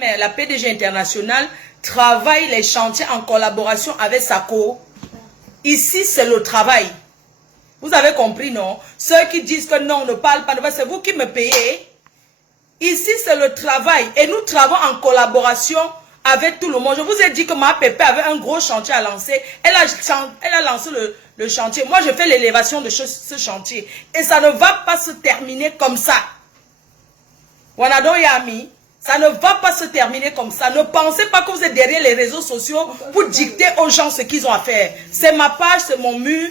mais la PDG internationale travaille les chantiers en collaboration avec SACO. Ici, c'est le travail. Vous avez compris, non? Ceux qui disent que non, ne parle pas, c'est vous qui me payez. Ici, c'est le travail. Et nous travaillons en collaboration avec tout le monde. Je vous ai dit que ma Pépé avait un gros chantier à lancer. Elle a lancé le chantier. Moi, je fais l'élévation de ce chantier. Et ça ne va pas se terminer comme ça. Wanado Yami, ça ne va pas se terminer comme ça. Ne pensez pas que vous êtes derrière les réseaux sociaux pour dicter aux gens ce qu'ils ont à faire. C'est ma page, c'est mon mur.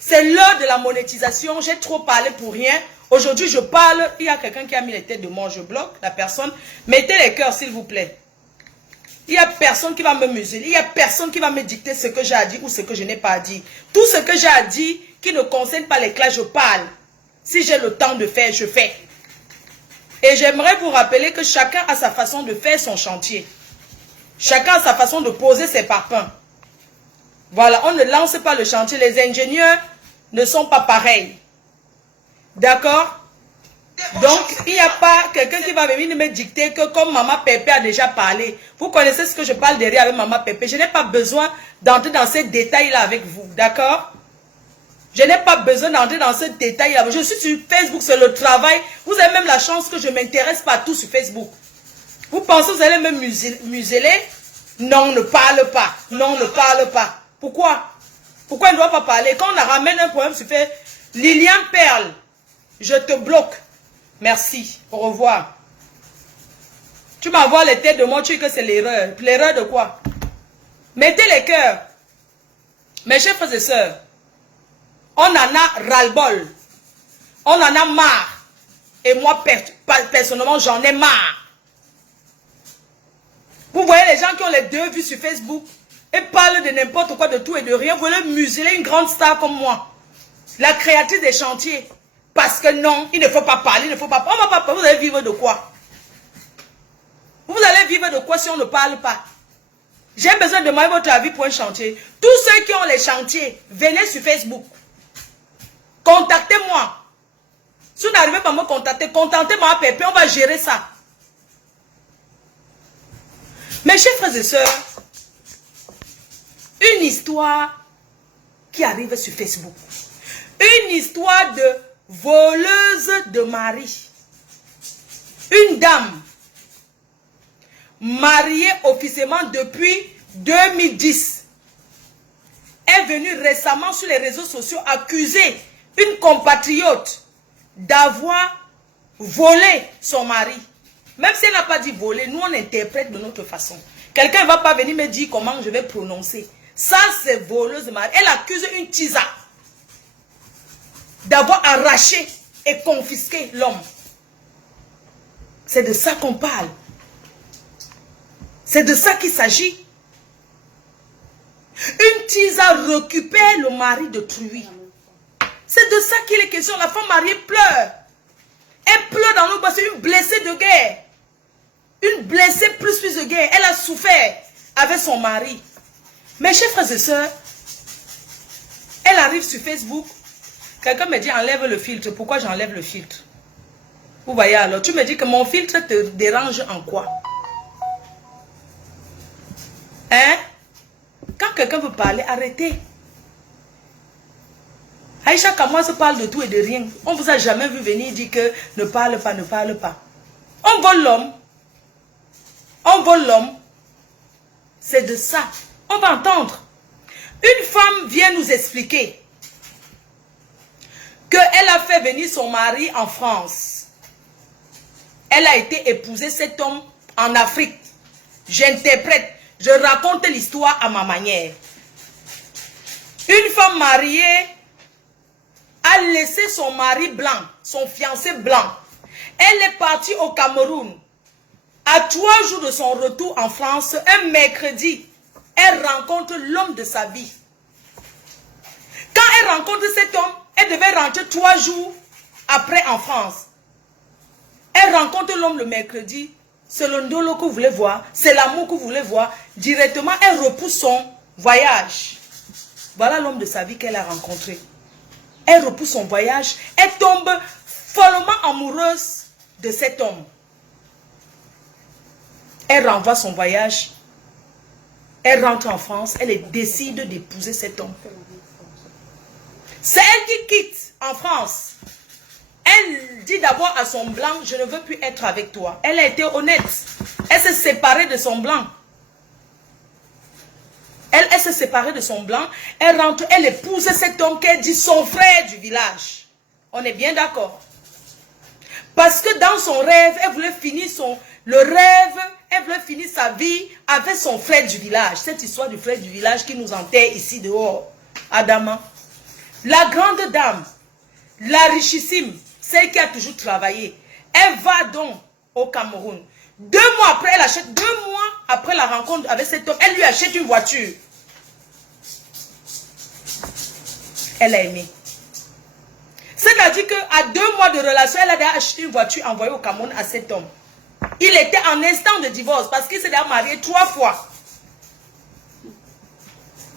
C'est l'heure de la monétisation. J'ai trop parlé pour rien. Aujourd'hui, je parle. Il y a quelqu'un qui a mis les têtes de moi. Je bloque la personne. Mettez les cœurs, s'il vous plaît. Il n'y a personne qui va me museler. Il n'y a personne qui va me dicter ce que j'ai dit ou ce que je n'ai pas dit. Tout ce que j'ai dit qui ne concerne pas les classes, je parle. Si j'ai le temps de faire, je fais. Et j'aimerais vous rappeler que chacun a sa façon de faire son chantier. Chacun a sa façon de poser ses parpaings. Voilà, on ne lance pas le chantier. Les ingénieurs ne sont pas pareils. D'accord? Donc, il n'y a pas quelqu'un qui va venir me dicter que comme Maman Pépé a déjà parlé. Vous connaissez ce que je parle derrière avec Maman Pépé. Je n'ai pas besoin d'entrer dans ces détails-là avec vous. D'accord? Je n'ai pas besoin d'entrer dans ce détail-là. Je suis sur Facebook, c'est le travail. Vous avez même la chance que je ne m'intéresse pas à tout sur Facebook. Vous pensez que vous allez me museler? Non, ne parle pas. Non, ne parle pas. Pourquoi? Pourquoi elle ne doit pas parler? Quand on ramène un problème sur Facebook, Lilian Perle, je te bloque. Merci. Au revoir. Tu m'envoies les têtes de moi, tu dis que c'est l'erreur. L'erreur de quoi? Mettez les cœurs. Mes chers frères et sœurs, on en a ras-le-bol. On en a marre. Et moi, personnellement, j'en ai marre. Vous voyez les gens qui ont les deux vues sur Facebook et parlent de n'importe quoi, de tout et de rien. Vous voulez museler une grande star comme moi. La créatrice des chantiers. Parce que non, il ne faut pas parler, il ne faut pas parler. On va pas parler. Vous allez vivre de quoi? Vous allez vivre de quoi si on ne parle pas? J'ai besoin de demander votre avis pour un chantier. Tous ceux qui ont les chantiers, venez sur Facebook. Contactez-moi. Si vous n'arrivez pas à me contacter, contactez-moi à Pépé, on va gérer ça. Mes chers frères et sœurs, une histoire qui arrive sur Facebook. Une histoire de voleuse de mari. Une dame mariée officiellement depuis 2010 est venue récemment sur les réseaux sociaux accuser une compatriote d'avoir volé son mari. Même si elle n'a pas dit voler, nous on interprète de notre façon. Quelqu'un ne va pas venir me dire comment je vais prononcer. Ça c'est voleuse de mari. Elle accuse une tisa d'avoir arraché et confisqué l'homme. C'est de ça qu'on parle. C'est de ça qu'il s'agit. Une tisa récupère le mari d'autrui. C'est de ça qu'il est question. La femme mariée pleure. Elle pleure dans le bas. C'est une blessée de guerre. Une blessée plus de guerre. Elle a souffert avec son mari. Mes chers frères et sœurs, elle arrive sur Facebook. Quelqu'un me dit enlève le filtre. Pourquoi j'enlève le filtre? Vous voyez alors, tu me dis que mon filtre te dérange en quoi? Hein? Quand quelqu'un veut parler, arrêtez. Aïcha Kamwa se parle de tout et de rien. On ne vous a jamais vu venir dire que ne parle pas, ne parle pas. On vole l'homme. On vole l'homme. C'est de ça. On va entendre. Une femme vient nous expliquer qu'elle a fait venir son mari en France. Elle a été épouser cet homme en Afrique. J'interprète. Je raconte l'histoire à ma manière. Une femme mariée a laissé son mari blanc, son fiancé blanc. Elle est partie au Cameroun. À 3 jours de son retour en France, un mercredi, elle rencontre l'homme de sa vie. Quand elle rencontre cet homme, elle devait rentrer 3 jours après en France. Elle rencontre l'homme le mercredi. C'est le ndolo que vous voulez voir. C'est l'amour que vous voulez voir. Directement, elle repousse son voyage. Voilà l'homme de sa vie qu'elle a rencontré. Elle repousse son voyage. Elle tombe follement amoureuse de cet homme. Elle renvoie son voyage. Elle rentre en France. Elle décide d'épouser cet homme. C'est elle qui quitte en France. Elle dit d'abord à son blanc, je ne veux plus être avec toi. Elle a été honnête. Elle s'est séparée de son blanc. Elle s'est séparée de son blanc. Elle rentre, elle épouse cet homme qu'elle dit son frère du village. On est bien d'accord. Parce que dans son rêve, elle voulait finir elle voulait finir sa vie avec son frère du village. Cette histoire du frère du village qui nous enterre ici dehors. Adama. La grande dame, la richissime, celle qui a toujours travaillé, elle va donc au Cameroun. 2 mois après, elle achète, 2 mois après la rencontre avec cet homme, elle lui achète une voiture. Elle a aimé. C'est-à-dire qu'à 2 mois de relation, elle a déjà acheté une voiture envoyée au Cameroun à cet homme. Il était en instant de divorce parce qu'il s'est déjà marié 3 fois.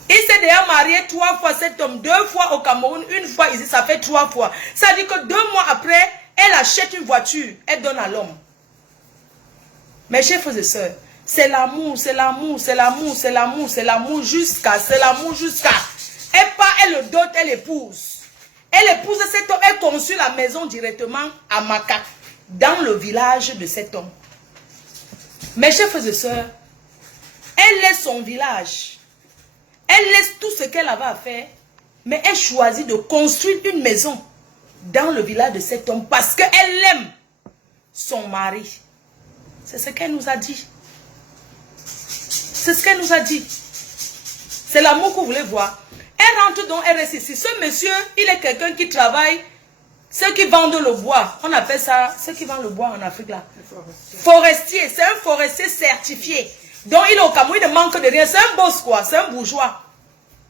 Il s'est déjà marié 3 fois, cet homme, 2 fois au Cameroun, 1 fois ici, ça fait 3 fois. Ça veut dire que 2 mois après, elle achète une voiture, elle donne à l'homme. Mes chers frères et sœurs, c'est l'amour, c'est l'amour, c'est l'amour, c'est l'amour, c'est l'amour jusqu'à, c'est l'amour jusqu'à. Elle le dote, elle épouse. Elle épouse cet homme, elle construit la maison directement à Maka, dans le village de cet homme. Mes chers frères et sœurs, elle laisse son village. Elle laisse tout ce qu'elle avait à faire, mais elle choisit de construire une maison dans le village de cet homme parce qu'elle aime son mari. C'est ce qu'elle nous a dit. C'est ce qu'elle nous a dit. C'est l'amour que vous voulez voir. Elle rentre donc, elle reste ici. Ce monsieur, il est quelqu'un qui travaille, ceux qui vendent le bois. On appelle ça, ceux qui vendent le bois en Afrique là. Forestier. C'est un forestier certifié. Donc il est au Cameroun, il ne manque de rien. C'est un boss quoi, c'est un bourgeois.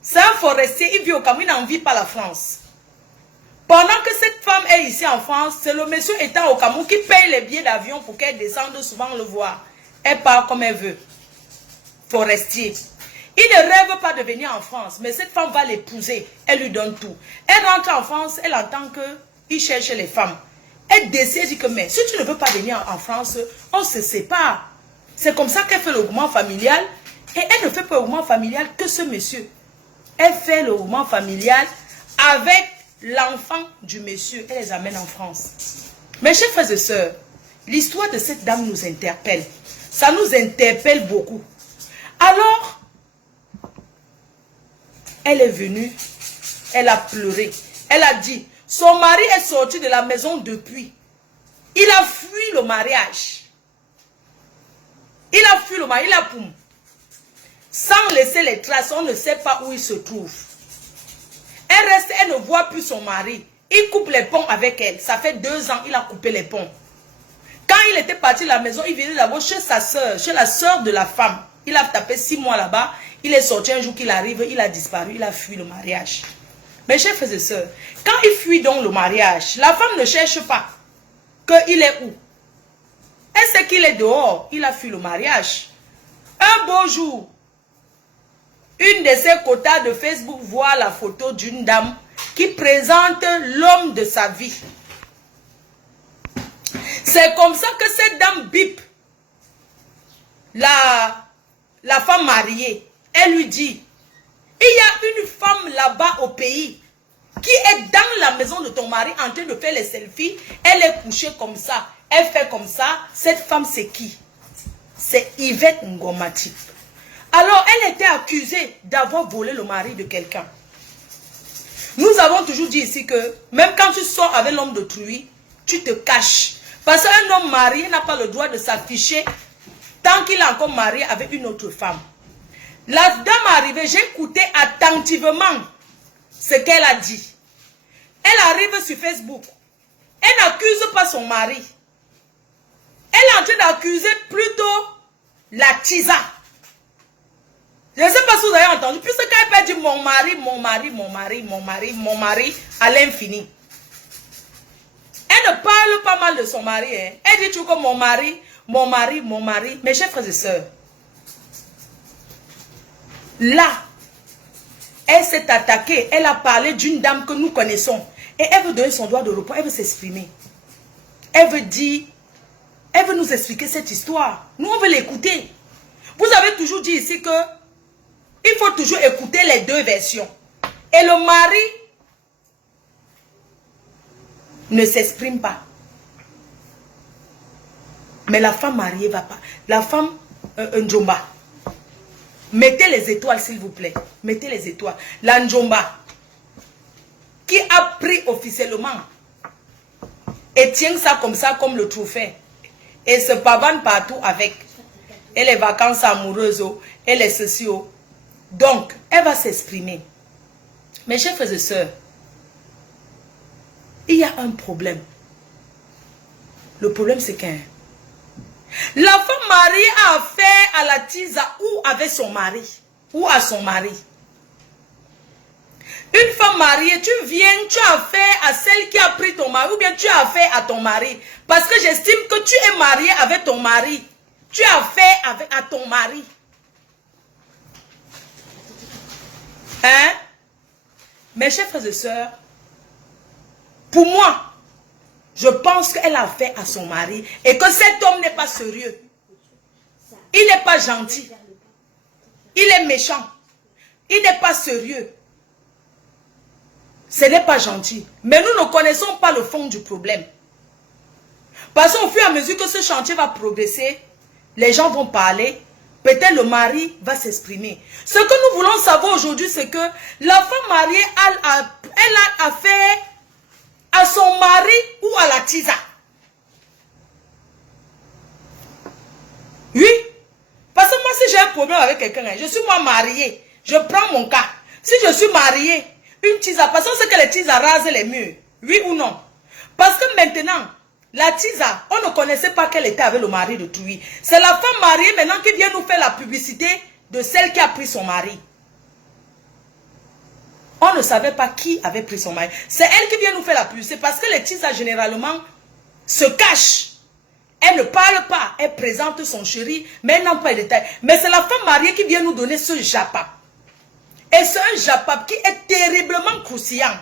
C'est un forestier, il vit au Cameroun, il n'envie pas la France. Pendant que cette femme est ici en France, c'est le monsieur étant au Cameroun qui paye les billets d'avion pour qu'elle descende souvent le voir. Elle part comme elle veut. Forestier. Il ne rêve pas de venir en France, mais cette femme va l'épouser. Elle lui donne tout. Elle rentre en France, elle entend qu'il cherche les femmes. Elle décide, elle dit que mais si tu ne veux pas venir en France, on se sépare. C'est comme ça qu'elle fait le mouvement familial. Et elle ne fait pas le mouvement familial que ce monsieur. Elle fait le mouvement familial avec l'enfant du monsieur. Elle les amène en France. Mes chers frères et sœurs, l'histoire de cette dame nous interpelle. Ça nous interpelle beaucoup. Alors, elle est venue, elle a pleuré. Elle a dit, son mari est sorti de la maison depuis. Il a fui le mariage. Il a fui le mari, il a poum. Sans laisser les traces, on ne sait pas où il se trouve. Elle reste, elle ne voit plus son mari. Il coupe les ponts avec elle. Ça fait 2 ans, il a coupé les ponts. Quand il était parti de la maison, il venait d'abord chez sa soeur, chez la soeur de la femme. Il a tapé 6 mois là-bas. Il est sorti un jour qu'il arrive, il a disparu, il a fui le mariage. Mes chers frères et sœurs, quand il fuit donc le mariage, la femme ne cherche pas qu'il est où. Elle sait qu'il est dehors, il a fui le mariage. Un beau jour, une de ses quotas de Facebook voit la photo d'une dame qui présente l'homme de sa vie. C'est comme ça que cette dame bip la femme mariée. Elle lui dit, il y a une femme là-bas au pays qui est dans la maison de ton mari en train de faire les selfies. Elle est couchée comme ça. Elle fait comme ça. Cette femme, c'est qui? C'est Yvette Ngomati. Alors, elle était accusée d'avoir volé le mari de quelqu'un. Nous avons toujours dit ici que même quand tu sors avec l'homme d'autrui, tu te caches. Parce qu'un homme marié n'a pas le droit de s'afficher tant qu'il est encore marié avec une autre femme. La dame arrivée, j'ai écouté attentivement ce qu'elle a dit. Elle arrive sur Facebook. Elle n'accuse pas son mari. Elle est en train d'accuser plutôt la Tisa. Je ne sais pas si vous avez entendu. Puisque quand elle dit mon mari, mon mari, mon mari, mon mari, mon mari, à l'infini. Elle ne parle pas mal de son mari. Hein. Elle dit toujours que mon mari, mon mari, mon mari. Mes chers frères et sœurs. Là, elle s'est attaquée. Elle a parlé d'une dame que nous connaissons. Et elle veut donner son droit de repos. Elle veut s'exprimer. Elle veut dire, Elle veut nous expliquer cette histoire. Nous, on veut l'écouter. Vous avez toujours dit ici que il faut toujours écouter les deux versions. Et le mari ne s'exprime pas. Mais la femme mariée va pas. La femme Njomba. Mettez les étoiles, s'il vous plaît. Mettez les étoiles. La Njomba, qui a pris officiellement et tient ça, comme le trophée. Et se pavane partout avec. Et les vacances amoureuses, et les sociaux. Donc, elle va s'exprimer. Mes chers frères et sœurs, il y a un problème. Le problème, c'est qu'un la femme mariée a affaire à la tisa ou avec son mari, ou à son mari. Une femme mariée, tu viens, tu as affaire à celle qui a pris ton mari, ou bien tu as affaire à ton mari. Parce que j'estime que tu es marié avec ton mari. Tu as affaire à ton mari. Hein? Mes chers frères et sœurs, pour moi, je pense qu'elle a affaire à son mari et que cet homme n'est pas sérieux. Il n'est pas gentil. Il est méchant. Il n'est pas sérieux. Ce n'est pas gentil. Mais nous ne connaissons pas le fond du problème. Parce qu'au fur et à mesure que ce chantier va progresser, les gens vont parler. Peut-être le mari va s'exprimer. Ce que nous voulons savoir aujourd'hui, c'est que la femme mariée, elle a affaire à son mari ou à la tisa. Oui. Parce que moi, si j'ai un problème avec quelqu'un, je suis moi mariée. Je prends mon cas. Si je suis mariée, une tisa, parce qu'on sait que les tisas rasent les murs. Oui ou non? Parce que maintenant, la tisa, on ne connaissait pas qu'elle était avec le mari d'autrui. C'est la femme mariée maintenant qui vient nous faire la publicité de celle qui a pris son mari. On ne savait pas qui avait pris son mari. C'est elle qui vient nous faire la publicité parce que les tisas généralement se cachent. Elle ne parle pas, elle présente son chéri, mais elle n'a pas de détails. Mais c'est la femme mariée qui vient nous donner ce japap. Et c'est un japap qui est terriblement croustillant.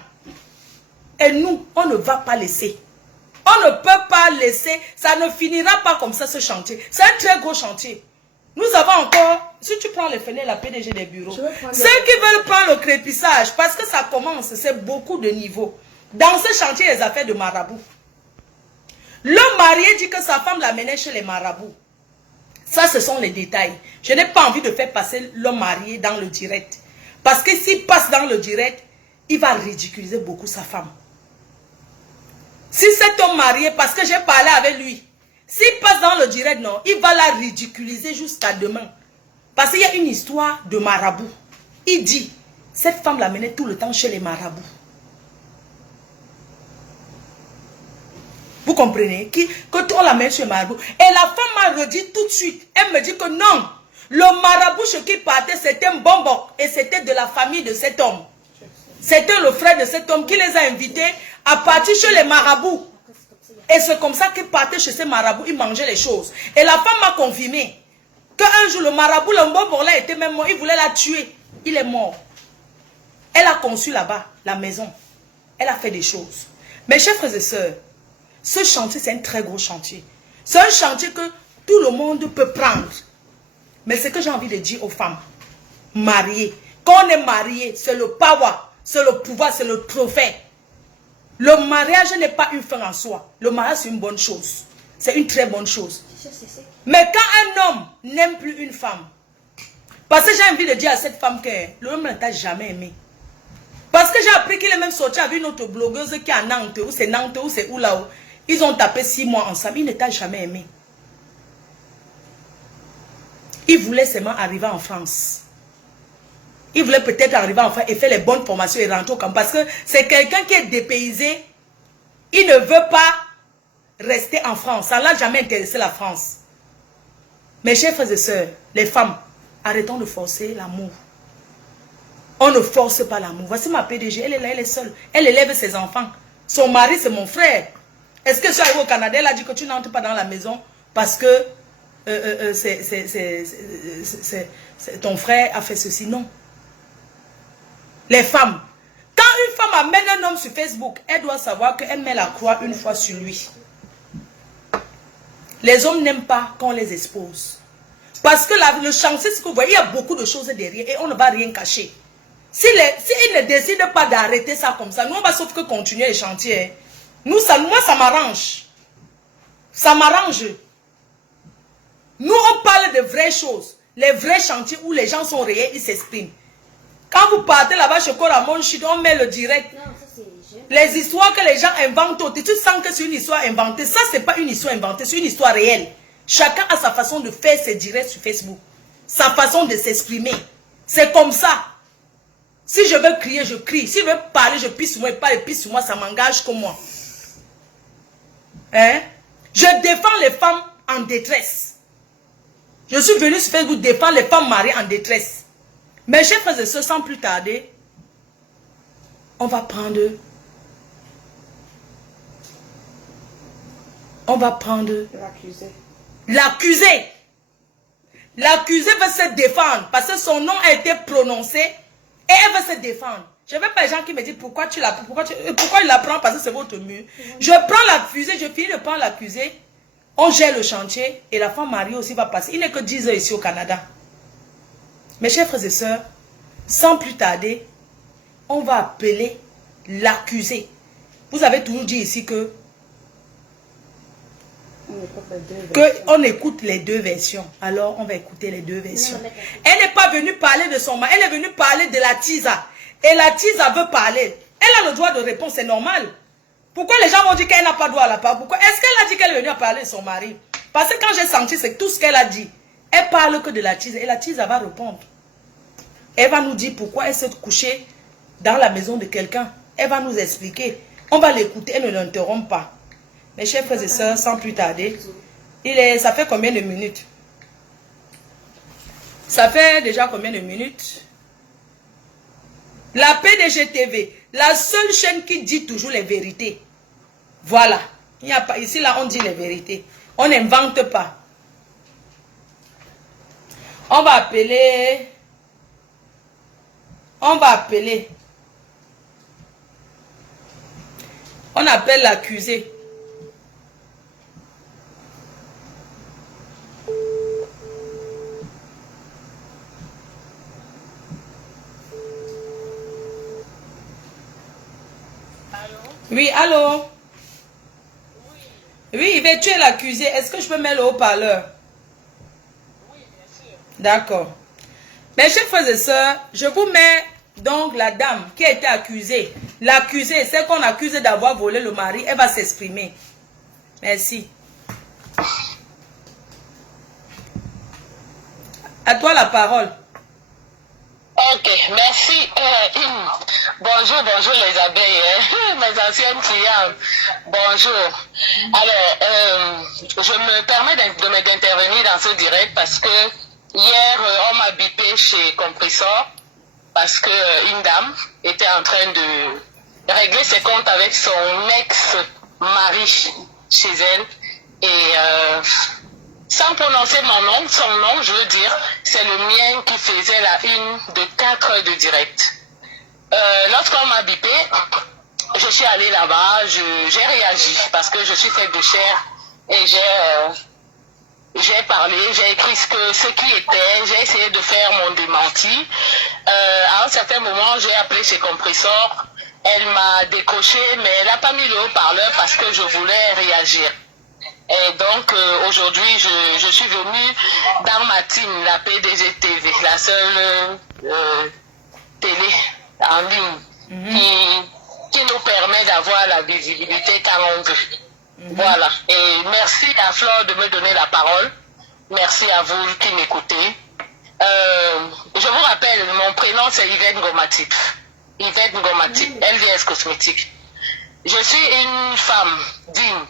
Et nous, on ne va pas laisser. On ne peut pas laisser, ça ne finira pas comme ça ce chantier. C'est un très gros chantier. Nous avons encore, si tu prends les fenêtres, la PDG des bureaux, ceux qui veulent prendre le crépissage, parce que ça commence, c'est beaucoup de niveaux. Dans ce chantier, les affaires de marabout. L'homme marié dit que sa femme l'amenait chez les marabouts. Ça, ce sont les détails. Je n'ai pas envie de faire passer l'homme marié dans le direct. Parce que s'il passe dans le direct, il va ridiculiser beaucoup sa femme. Si cet homme marié, parce que j'ai parlé avec lui, s'il passe dans le direct, non, il va la ridiculiser jusqu'à demain. Parce qu'il y a une histoire de marabout. Il dit, cette femme l'amenait tout le temps chez les marabouts. Vous comprenez? Que on l'amène chez le marabout. Et la femme m'a redit tout de suite. Elle me dit que non. Le marabout chez qui partait, c'était un bonbon. Et c'était de la famille de cet homme. C'était le frère de cet homme qui les a invités à partir chez les marabouts. Et c'est comme ça qu'il partait chez ces marabouts. Il mangeait les choses. Et la femme m'a confirmé qu'un jour, le marabout, le bonbon là était même mort. Il voulait la tuer. Il est mort. Elle a conçu là-bas la maison. Elle a fait des choses. Mes chers frères et sœurs, ce chantier, c'est un très gros chantier. C'est un chantier que tout le monde peut prendre. Mais ce que j'ai envie de dire aux femmes mariées, quand on est marié, c'est le power, c'est le pouvoir, c'est le trophée. Le mariage n'est pas une fin en soi. Le mariage, c'est une bonne chose. C'est une très bonne chose. Mais quand un homme n'aime plus une femme, parce que j'ai envie de dire à cette femme que l'homme ne t'a jamais aimé. Parce que j'ai appris qu'il est même sorti avec une autre blogueuse qui est à Nantes, ou c'est Nantes, ou c'est où là-haut. Ils ont tapé 6 mois ensemble. Il ne t'a jamais aimé. Il voulait seulement arriver en France. Il voulait peut-être arriver en France et faire les bonnes formations et rentrer au camp. Parce que c'est quelqu'un qui est dépaysé. Il ne veut pas rester en France. Ça ne l'a jamais intéressé la France. Mes chers frères et sœurs, les femmes, arrêtons de forcer l'amour. On ne force pas l'amour. Voici ma PDG, elle est là, elle est seule. Elle élève ses enfants. Son mari, c'est mon frère. Est-ce que je suis arrivé au Canada, elle a dit que tu n'entres pas dans la maison parce que ton frère a fait ceci? Non. Les femmes, quand une femme amène un homme sur Facebook, elle doit savoir qu'elle met la croix une fois sur lui. Les hommes n'aiment pas quand on les expose. Parce que le chantier, ce que vous voyez, il y a beaucoup de choses derrière et on ne va rien cacher. Si ils ne décident pas d'arrêter ça comme ça, nous on va sauf que continuer les chantiers. Moi ça m'arrange. Ça m'arrange. Nous on parle de vraies choses. Les vrais chantiers où les gens sont réels, ils s'expriment. Quand vous partez là-bas chez Koramon Chid, on met le direct. Les histoires que les gens inventent, tu sens que c'est une histoire inventée. Ça, c'est pas une histoire inventée, c'est une histoire réelle. Chacun a sa façon de faire ses directs sur Facebook. Sa façon de s'exprimer. C'est comme ça. Si je veux crier, je crie. Si je veux parler, je pisse sur moi et pas pisse sur moi, ça m'engage comme moi. Hein? Je défends les femmes en détresse. Je suis venu sur Facebook défendre les femmes mariées en détresse. Mes chers frères et sœurs, sans plus tarder, on va prendre l'accusé. L'accusé veut se défendre parce que son nom a été prononcé et elle veut se défendre. Je ne veux pas les gens qui me disent pourquoi il la prend parce que c'est votre mur. Je prends l'accusé, je finis de prendre l'accusé. On gère le chantier et la femme mariée aussi va passer. Il n'est que 10 heures ici au Canada. Mes chers frères et sœurs, sans plus tarder, on va appeler l'accusé. Vous avez toujours dit ici que on écoute les deux versions. Alors, on va écouter les deux versions. Elle n'est pas venue parler de son mari, elle est venue parler de la Tisa. Et la Tisa veut parler. Elle a le droit de répondre, c'est normal. Pourquoi les gens vont dire qu'elle n'a pas droit à la parole? Pourquoi? Est-ce qu'elle a dit qu'elle est venue parler de son mari? Parce que quand j'ai senti, c'est tout ce qu'elle a dit. Elle parle que de la Tisa. Et la Tisa va répondre. Elle va nous dire pourquoi elle s'est couchée dans la maison de quelqu'un. Elle va nous expliquer. On va l'écouter, elle ne l'interrompt pas. Mes chers frères et sœurs, sans plus tarder, ça fait combien de minutes? Ça fait déjà combien de minutes? La PDG-TV, la seule chaîne qui dit toujours les vérités. Voilà. Il n'y a pas, ici, là, on dit les vérités. On n'invente pas. On va appeler. On appelle l'accusé. Oui, allô? Oui, mais tu es l'accusé. Est-ce que je peux mettre le haut-parleur? Oui, bien sûr. D'accord. Mes chers frères et sœurs, je vous mets donc la dame qui a été accusée. L'accusée, celle qu'on accuse d'avoir volé le mari, elle va s'exprimer. Merci. À toi la parole. Ok, merci. Bonjour les abeilles, mes anciennes clientes. Bonjour. Alors, je me permets d'intervenir dans ce direct parce que hier, on m'a bipé chez Compressor parce que une dame était en train de régler ses comptes avec son ex-mari chez elle et sans prononcer mon nom, son nom, je veux dire, c'est le mien qui faisait la une de 4 heures de direct. Lorsqu'on m'a bipé, je suis allée là-bas, j'ai réagi parce que je suis faite de chair et j'ai parlé, j'ai écrit ce qui était, j'ai essayé de faire mon démenti. À un certain moment, j'ai appelé chez Compressor, elle m'a décoché, mais elle n'a pas mis le haut-parleur parce que je voulais réagir. Et donc aujourd'hui, je suis venue dans ma team, la PDG TV, la seule télé en ligne qui nous permet d'avoir la visibilité quand on veut. Voilà. Et merci à Flore de me donner la parole. Merci à vous qui m'écoutez. Je vous rappelle, mon prénom c'est Yvette Ngomatip. Yvette Ngomatip, LVS Cosmétique. Je suis une femme digne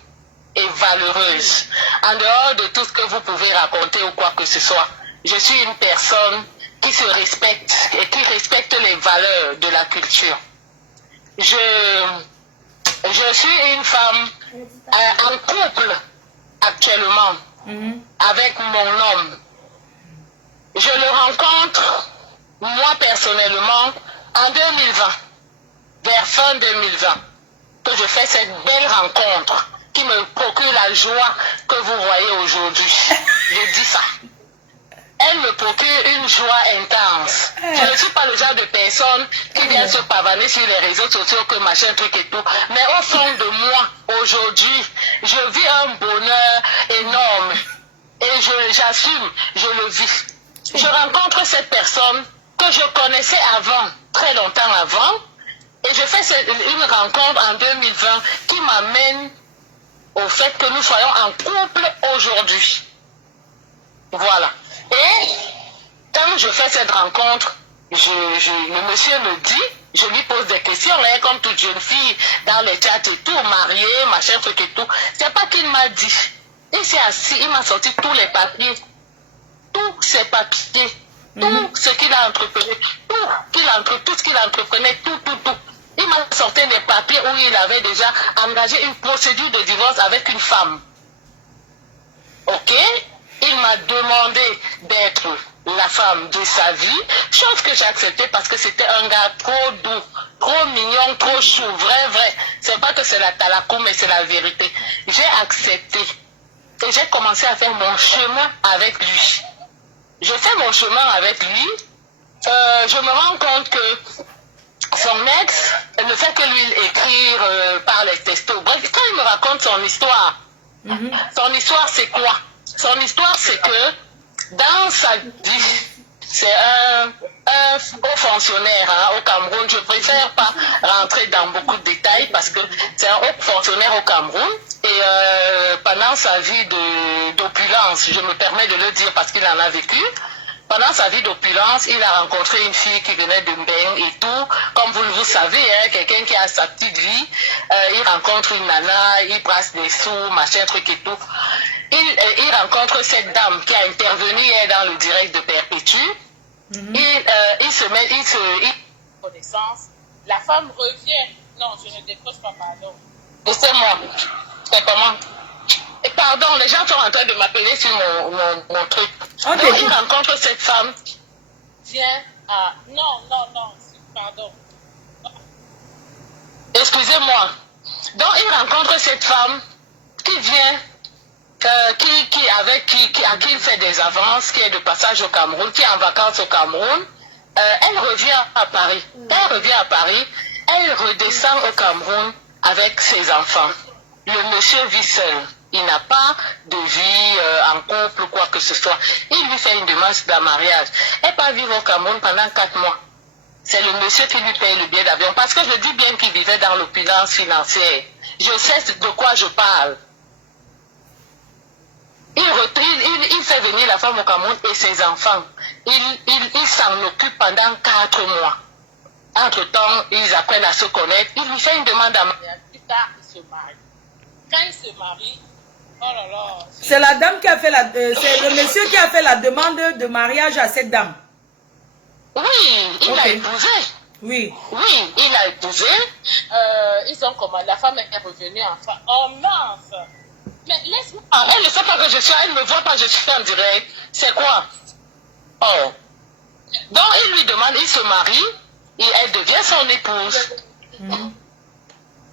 et valeureuse. En dehors de tout ce que vous pouvez raconter ou quoi que ce soit, je suis une personne qui se respecte et qui respecte les valeurs de la culture. Je suis une femme en couple actuellement avec mon homme. Je le rencontre, moi personnellement, en 2020, vers fin 2020, que je fais cette belle rencontre qui me procure la joie que vous voyez aujourd'hui. Je dis ça. Elle me procure une joie intense. Je ne suis pas le genre de personne qui vient se pavaner sur les réseaux sociaux, que machin, truc et tout. Mais au fond de moi, aujourd'hui, je vis un bonheur énorme. Et j'assume, je le vis. Je rencontre cette personne que je connaissais avant, très longtemps avant. Et je fais une rencontre en 2020 qui m'amène au fait que nous soyons en couple aujourd'hui. Voilà. Et quand je fais cette rencontre, le monsieur me dit, je lui pose des questions, là, comme toute jeune fille, dans le chat et tout, mariée, machin, truc et tout. C'est pas qu'il m'a dit. Il s'est assis, il m'a sorti tous les papiers. Tous ces papiers. Tout ce qu'il a entrepris. Tout ce qu'il entreprenait, tout. Il m'a sorti des papiers où il avait déjà engagé une procédure de divorce avec une femme. Ok? Il m'a demandé d'être la femme de sa vie, chose que j'ai acceptée parce que c'était un gars trop doux, trop mignon, trop chou, vrai. C'est pas que c'est la talakou, mais c'est la vérité. J'ai accepté et j'ai commencé à faire mon chemin avec lui. Je fais mon chemin avec lui, je me rends compte que son ex ne fait que lui écrire par les textos. Bref, quand il me raconte son histoire, son histoire c'est quoi? Son histoire c'est que dans sa vie, c'est un haut fonctionnaire au Cameroun. Je préfère pas rentrer dans beaucoup de détails parce que c'est un haut fonctionnaire au Cameroun. Et pendant sa vie d'opulence, je me permets de le dire parce qu'il en a vécu, pendant sa vie d'opulence, il a rencontré une fille qui venait de Mbeng et tout. Comme vous le savez, quelqu'un qui a sa petite vie, il rencontre une nana, il brasse des sous, machin, truc et tout. Il rencontre cette dame qui a intervenu dans le direct de Perpétue. Il se met, connaissance. La femme revient. Non, je ne décroche pas, pardon. Laissez-moi. C'est comment? Et pardon, les gens sont en train de m'appeler sur mon truc. Donc, il rencontre cette femme. Viens à... Non, pardon. Excusez-moi. Donc, il rencontre cette femme qui vient, à qui il fait des avances, qui est de passage au Cameroun, qui est en vacances au Cameroun. Elle revient à Paris. Elle redescend au Cameroun avec ses enfants. Le monsieur vit seul. Il n'a pas de vie en couple ou quoi que ce soit. Il lui fait une demande d'un mariage. Elle part vivre au Cameroun pendant 4 mois. C'est le monsieur qui lui paye le billet d'avion. Parce que je dis bien qu'il vivait dans l'opulence financière. Je sais de quoi je parle. Il fait venir la femme au Cameroun et ses enfants. Il s'en occupe pendant 4 mois. Entre-temps, ils apprennent à se connaître. Il lui fait une demande à mariage. Plus tard, il se marie. Quand il se marie, oh là là. C'est la dame qui a fait c'est le monsieur qui a fait la demande de mariage à cette dame. Oui, il l'a épousé. Oui, il a épousé. Ils ont comment? La femme est revenue enfin. Oh mince! Mais laisse-moi. Elle ne sait pas que je suis, elle ne me voit pas, je suis en direct. C'est quoi? Oh. Donc il lui demande, il se marie, et elle devient son épouse.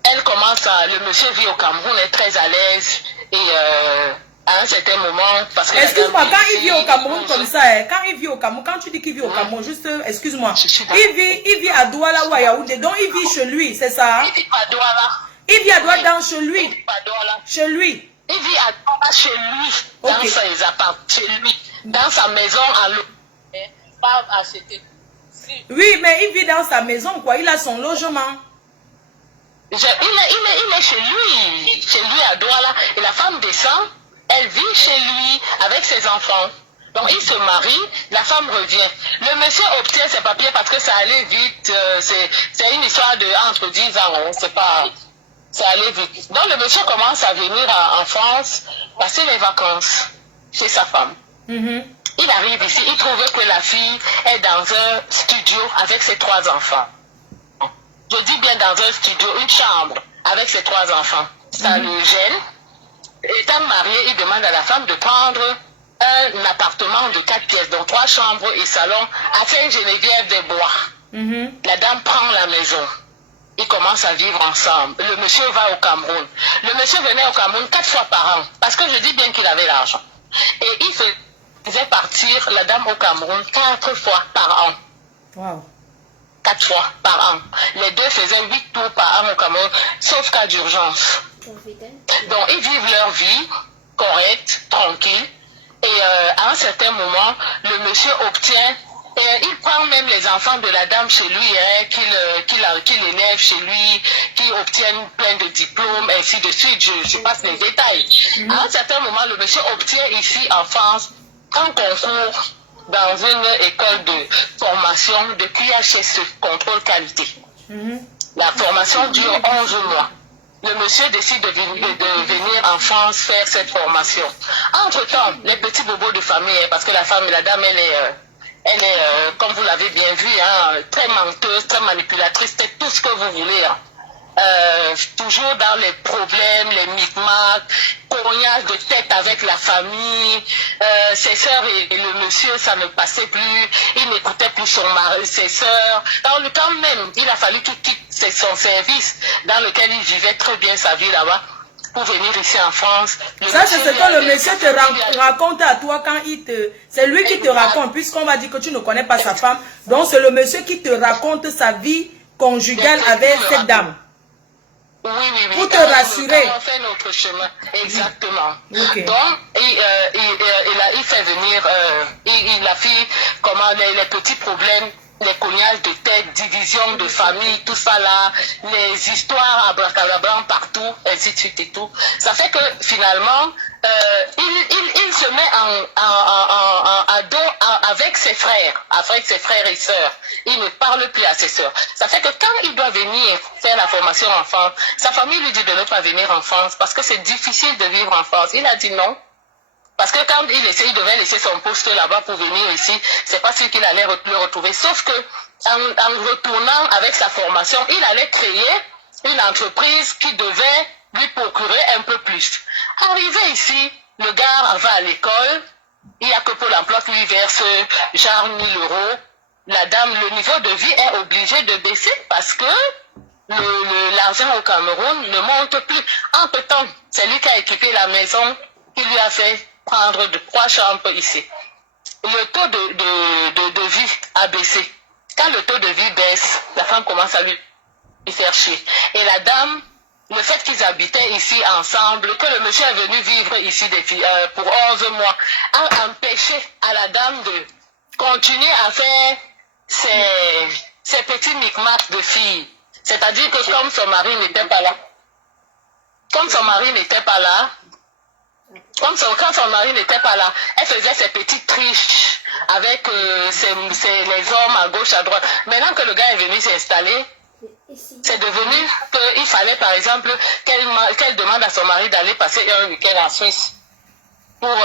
Elle commence le monsieur vit au Cameroun, est très à l'aise, et à un certain moment, parce que... Excuse-moi, quand il vit au Cameroun comme ça, quand il vit au Cameroun, quand tu dis qu'il vit au Cameroun, juste, excuse-moi, il vit à Douala ou à Yaoundé, donc il vit chez lui, c'est ça? Il vit à Douala. Il vit à Douala dans chez lui. Il vit à Douala. Chez lui. Il vit à Douala chez lui, dans ses appartements, chez lui, dans sa maison à l'eau. Pas acheter. Oui, mais il vit dans sa maison, quoi, il a son logement. Il est chez lui à Douala, et la femme descend, elle vit chez lui avec ses enfants. Donc il se marie, la femme revient. Le monsieur obtient ses papiers parce que ça allait vite, c'est une histoire de entre 10 ans, c'est pas... Ça allait vite. Donc le monsieur commence à venir en France passer les vacances chez sa femme. Il arrive ici, il trouve que la fille est dans un studio avec ses 3 enfants. Je dis bien dans un studio, une chambre avec ses 3 enfants. Ça le gêne. Étant marié, il demande à la femme de prendre un appartement de 4 pièces, donc 3 chambres et salon à Sainte-Geneviève-des-Bois. La dame prend la maison. ils commencent à vivre ensemble. Le monsieur va au Cameroun. Le monsieur venait au Cameroun 4 fois par an, parce que je dis bien qu'il avait l'argent. Et il faisait partir la dame au Cameroun 4 fois par an. Wow. 4 fois par an. Les deux faisaient 8 tours par an au Cameroun, sauf cas d'urgence. Donc, ils vivent leur vie correcte, tranquille. Et à un certain moment, le monsieur obtient, et il prend même les enfants de la dame chez lui, qu'il élève chez lui, qui obtiennent plein de diplômes, ainsi de suite. Je passe les détails. À un certain moment, le monsieur obtient ici en France un concours dans une école de formation de QHSE, contrôle qualité. La formation dure 11 mois. Le monsieur décide de venir en France faire cette formation. Entre-temps, les petits bobos de famille, parce que la dame, elle est comme vous l'avez bien vu, hein, très menteuse, très manipulatrice, c'est tout ce que vous voulez. Hein. Toujours dans les problèmes, les micmacs, cognage de tête avec la famille, ses sœurs et le monsieur, ça ne passait plus, il n'écoutait plus son mari, ses sœurs. Alors, quand même, il a fallu qu'il quitte son service dans lequel il vivait très bien sa vie là-bas pour venir ici en France. Ça, c'est ce que le monsieur te raconte à toi quand il te... C'est lui qui te raconte, puisqu'on va dire que tu ne connais pas sa femme. Donc, c'est le monsieur qui te raconte sa vie conjugale avec cette dame. Oui. Pour te rassurer. On fait notre chemin. Exactement. Okay. Donc, il fait venir, il a fait comment les petits problèmes, les cognages de tête, division de famille, tout ça là, les histoires à bracalabran partout, ainsi de suite et tout. Ça fait que finalement, il se met à dos avec ses frères et sœurs. Il ne parle plus à ses sœurs. Ça fait que quand il doit venir faire la formation en France, sa famille lui dit de ne pas venir en France parce que c'est difficile de vivre en France. Il a dit non. Parce que quand il devait laisser son poste là-bas pour venir ici, c'est pas sûr qu'il allait le retrouver. Sauf que en retournant avec sa formation, il allait créer une entreprise qui devait lui procurer un peu plus. Arrivé ici, le gars va à l'école, il n'y a que Pôle emploi qui lui verse genre 1 000 €. La dame, le niveau de vie est obligé de baisser parce que l'argent au Cameroun ne monte plus. Entre-temps, c'est lui qui a équipé la maison, qui lui a fait prendre 3 chambres ici. Le taux de vie a baissé. Quand le taux de vie baisse, la femme commence à lui faire chier. Et la dame, le fait qu'ils habitaient ici ensemble, que le monsieur est venu vivre ici pour 11 mois, a empêché à la dame de continuer à faire ses petits micmacs de filles. C'est-à-dire que comme son mari n'était pas là, quand son mari n'était pas là, elle faisait ses petites triches avec les hommes à gauche, à droite. Maintenant que le gars est venu s'installer, c'est devenu qu'il fallait par exemple qu'elle demande à son mari d'aller passer un week-end en Suisse pour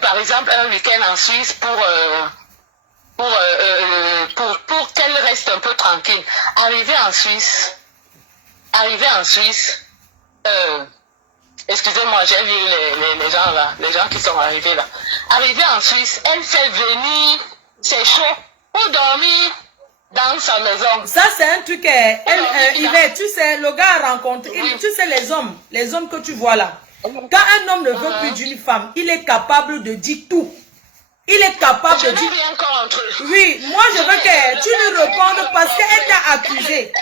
par exemple un week-end en Suisse pour qu'elle reste un peu tranquille. Arrivée en Suisse, excusez-moi, j'ai vu les gens là, les gens qui sont arrivés là. Arrivée en Suisse, elle fait venir ses chats pour dormir dans sa maison. Ça, c'est un truc, Yvette, tu sais, le gars a rencontré, tu sais, les hommes que tu vois là. Quand un homme ne veut plus d'une femme, il est capable de dire tout. Il est capable de dire... Oui, moi je veux que tu lui répondes parce qu'elle t'a accusé.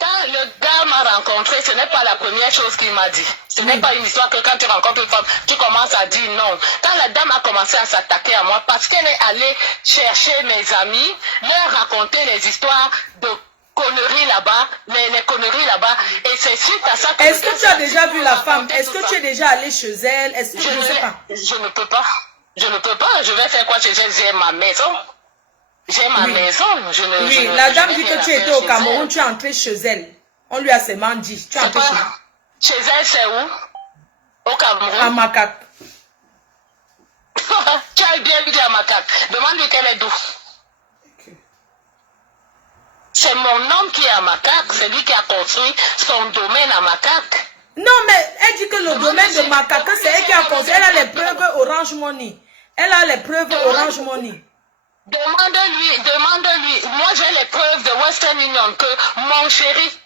Quand le gars m'a rencontré, ce n'est pas la première chose qu'il m'a dit. Ce n'est pas une histoire que quand tu rencontres une femme, tu commences à dire non. Quand la dame a commencé à s'attaquer à moi, parce qu'elle est allée chercher mes amis, leur raconter les histoires de conneries là-bas, les conneries là-bas, et c'est suite à ça que... Est-ce que tu as déjà vu la femme? Est-ce que tu es déjà allé chez elle? Est-ce que je ne sais pas? Je ne peux pas. Je vais faire quoi chez elle? J'ai ma maison. J'ai ma maison. La dame dit que tu étais au Cameroun, tu es entré chez elle. On lui a seulement dit. Tu es entré chez elle, c'est où? Au Cameroun. À Macaque. Tu as bien dit à Macaque. Demande-lui qu'elle est d'où. C'est mon homme qui est à Macaque. C'est lui qui a construit son domaine à Macaque. Non, mais elle dit que le domaine de Macaque, c'est elle qui a construit. Elle a les preuves Orange Money. Elle a les preuves Orange Money. Demande-lui. Moi, j'ai les preuves de Western Union que mon chéri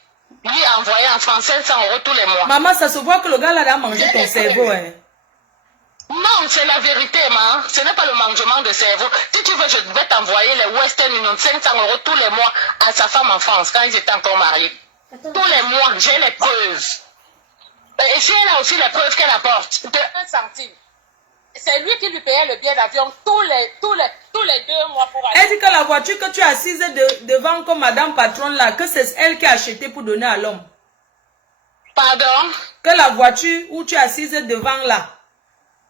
lui a envoyé en France 500 € tous les mois. Maman, ça se voit que le gars là a mangé ton cerveau. Hein. Non, c'est la vérité, ma. Ce n'est pas le mangement de cerveau. Si tu veux, je vais t'envoyer les Western Union 500 € tous les mois à sa femme en France quand ils étaient encore mariés. Tous les mois, j'ai les preuves. Et si elle a aussi les preuves qu'elle apporte, de 1 centime. C'est lui qui lui payait le billet d'avion tous les 2 mois pour aller. Elle dit que la voiture que tu as assise devant comme madame patronne là, que c'est elle qui a acheté pour donner à l'homme. Pardon? Que la voiture où tu es assise devant là,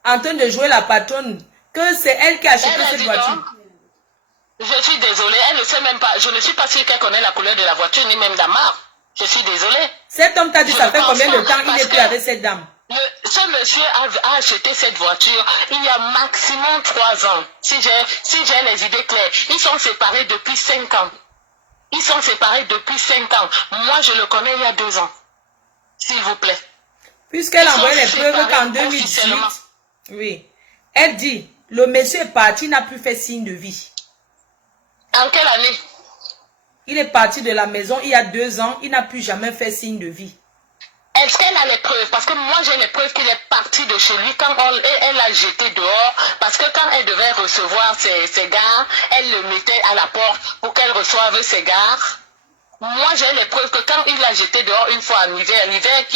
en train de jouer la patronne, que c'est elle qui a acheté cette voiture. Non. Je suis désolée, elle ne sait même pas, je ne suis pas sûre qu'elle connaît la couleur de la voiture, ni même la marque. Je suis désolée. Cet homme t'a dit ça fait combien de temps il n'est plus avec cette dame? Ce monsieur a acheté cette voiture il y a maximum 3 ans. Si j'ai les idées claires. Ils sont séparés depuis 5 ans. Ils sont séparés depuis 5 ans. Moi, je le connais il y a 2 ans. S'il vous plaît. Puisqu'elle a envoyé les preuves qu'en 2018, oui, elle dit, le monsieur est parti, il n'a plus fait signe de vie. En quelle année? Il est parti de la maison il y a 2 ans, il n'a plus jamais fait signe de vie. Est-ce qu'elle a les preuves? Parce que moi, j'ai les preuves qu'il est parti de chez lui quand elle l'a jeté dehors. Parce que quand elle devait recevoir ses gares, elle le mettait à la porte pour qu'elle reçoive ses gares. Moi, j'ai les preuves que quand il l'a jeté dehors une fois en hiver, l'hiver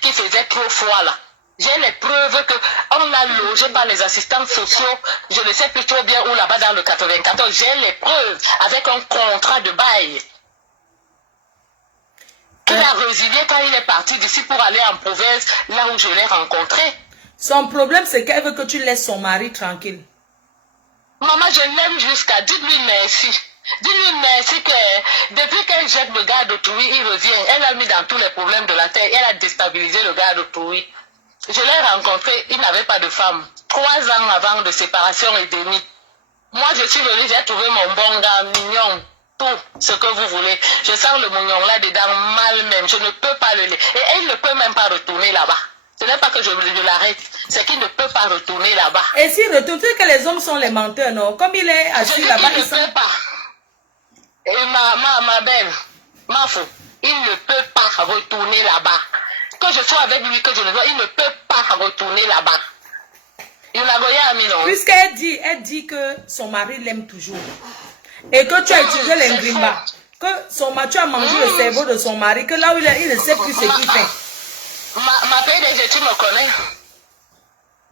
qui faisait trop froid là, j'ai les preuves qu'on l'a logé par les assistants sociaux, je ne sais plus trop bien où là-bas dans le 94. J'ai les preuves avec un contrat de bail. Il a résilié quand il est parti d'ici pour aller en province, là où je l'ai rencontré. Son problème, c'est qu'elle veut que tu laisses son mari tranquille. Maman, je l'aime jusqu'à... Dites-lui merci. Dites-lui merci que depuis qu'elle jette le gars d'autrui, il revient. Elle a mis dans tous les problèmes de la terre. Elle a déstabilisé le gars d'autrui. Je l'ai rencontré, il n'avait pas de femme. 3 ans avant de séparation et demie. Moi, je suis venue, j'ai trouvé mon bon gars, mignon. Tout ce que vous voulez. Je sens le mignon là dedans mal même. Je ne peux pas le laisser. Et elle ne peut même pas retourner là-bas. Ce n'est pas que je l'arrête, c'est qu'il ne peut pas retourner là-bas. Et s'il retourne, tu sais que les hommes sont les menteurs, non? Comme il est assis là-bas, il ne peut pas. Et ma belle, ma fou, il ne peut pas retourner là-bas. Que je sois avec lui, que je ne sois, il ne peut pas retourner là-bas. Il n'a rien mis, non. Puisqu'elle dit que son mari l'aime toujours. Et que tu as utilisé l'ingrimba. Que tu as mangé le cerveau de son mari, que là où il est, il ne sait plus ce qu'il fait. Ma PDG, tu me connais.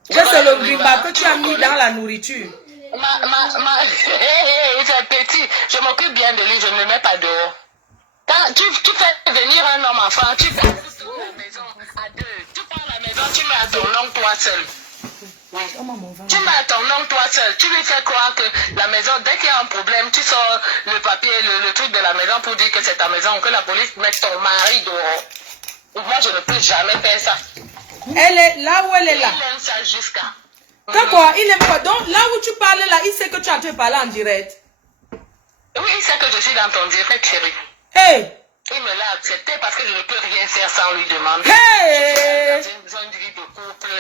Que c'est le grimba que tu as mis dans la nourriture. C'est petit. Je m'occupe bien de lui, je ne le mets pas dehors. Quand tu fais venir un homme enfant, tu fais la maison à 2. Tu prends la maison, tu mets à ton nom toi seul. Oui. Tu mets à ton nom toi seul. Tu lui fais croire que la maison, dès qu'il y a un problème, tu sors le papier, le truc de la maison pour dire que c'est ta maison, que la police mette ton mari dehors. Moi, je ne peux jamais faire ça. Elle est là où elle est là. Il aime ça jusqu'à... Que quoi? Il aime quoi? Donc, là où tu parles là, il sait que tu es en train de parler en direct. Oui, il sait que je suis dans ton direct, chérie. Hey! Il me l'a accepté parce que je ne peux rien faire sans lui demander. Hey! Je suis dans une vie de couple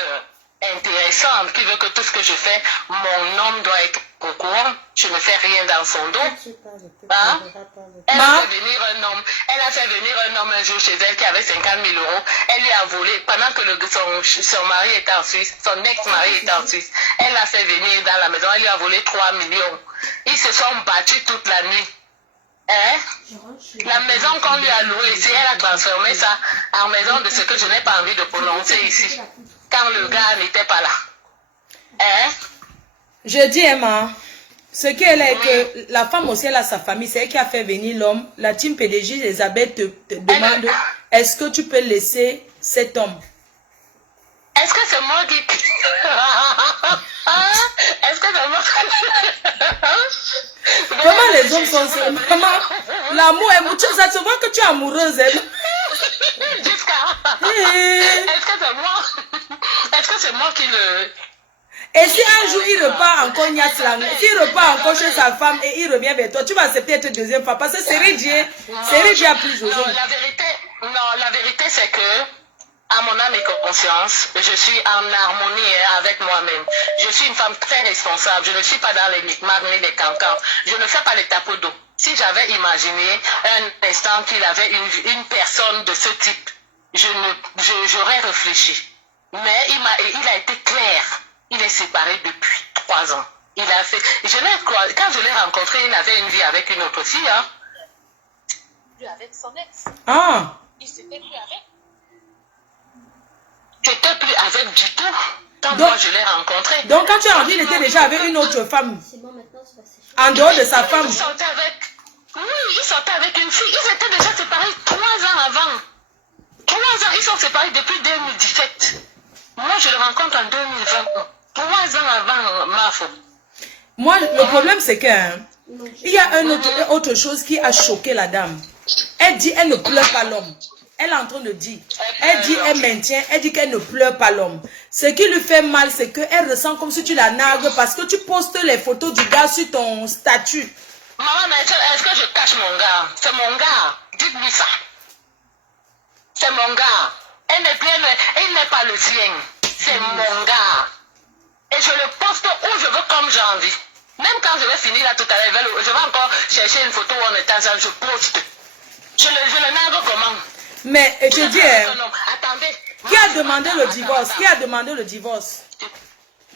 intéressante qui veut que tout ce que je fais, mon homme doit être au courant. Je ne fais rien dans son dos. Hein? Elle a fait venir un homme un jour chez elle qui avait 50 000 €. Elle lui a volé pendant que son mari était en Suisse, son ex-mari était en Suisse. Elle l'a fait venir dans la maison, elle lui a volé 3 millions. Ils se sont battus toute la nuit. Hein? La maison qu'on lui a louée ici, elle a transformé ça en maison de ce que je n'ai pas envie de prononcer ici. Quand le gars n'était pas là. Hein? Je dis, Emma, ce qu'elle est que la femme aussi, elle a sa famille, c'est elle qui a fait venir l'homme. La team PDG, Elisabeth te demande, est-ce que tu peux laisser cet homme? Est-ce que c'est moi qui... Est-ce que c'est moi Comment les hommes sont... Maman, l'amour est... Ça se voit que tu es amoureuse, elle. Jusqu'à... Est-ce que c'est moi? Est-ce que c'est moi qui le... Et si un jour il repart encore s'il repart encore chez sa femme et il revient vers toi, tu vas accepter être deuxième fois parce que c'est Dieu a plus aujourd'hui. Non, la vérité c'est que à mon âme et conscience, je suis en harmonie avec moi-même. Je suis une femme très responsable. Je ne suis pas dans les micmacs ni les cancans. Je ne fais pas les tapots d'eau. Si j'avais imaginé un instant qu'il avait une personne de ce type, j'aurais réfléchi. Mais il a été clair. Il est séparé depuis 3 ans. Il a fait. Quand je l'ai rencontré, il avait une vie avec une autre fille. Hein. Avec son ex. Ah. Il s'était plus avec. J'étais plus avec du tout. Quand Donc, moi je l'ai rencontré. Donc quand tu es rentré, il était déjà avec une autre femme. En dehors de sa femme. Il sortait avec une fille. Ils étaient déjà séparés 3 ans avant. 3 ans, ils sont séparés depuis 2017. Moi, je le rencontre en 2020. 3 ans avant ma faute. Moi, le problème, c'est que il y a autre chose qui a choqué la dame. Elle dit, elle ne pleure pas l'homme. Elle est en train de dire. Elle dit, elle maintient, elle dit qu'elle ne pleure pas l'homme. Ce qui lui fait mal, c'est qu'elle ressent comme si tu la nargues parce que tu postes les photos du gars sur ton statut. Maman, mais est-ce que je cache mon gars? C'est mon gars. Dites-lui ça. C'est mon gars. Il n'est pas le sien. C'est mon gars. Et je le poste où je veux comme j'ai envie. Même quand je vais finir là tout à l'heure, je vais encore chercher une photo où on est ensemble, je poste. Je le nargue comment? Mais je te dis, attendez. Qui a demandé le divorce? Qui a demandé le divorce?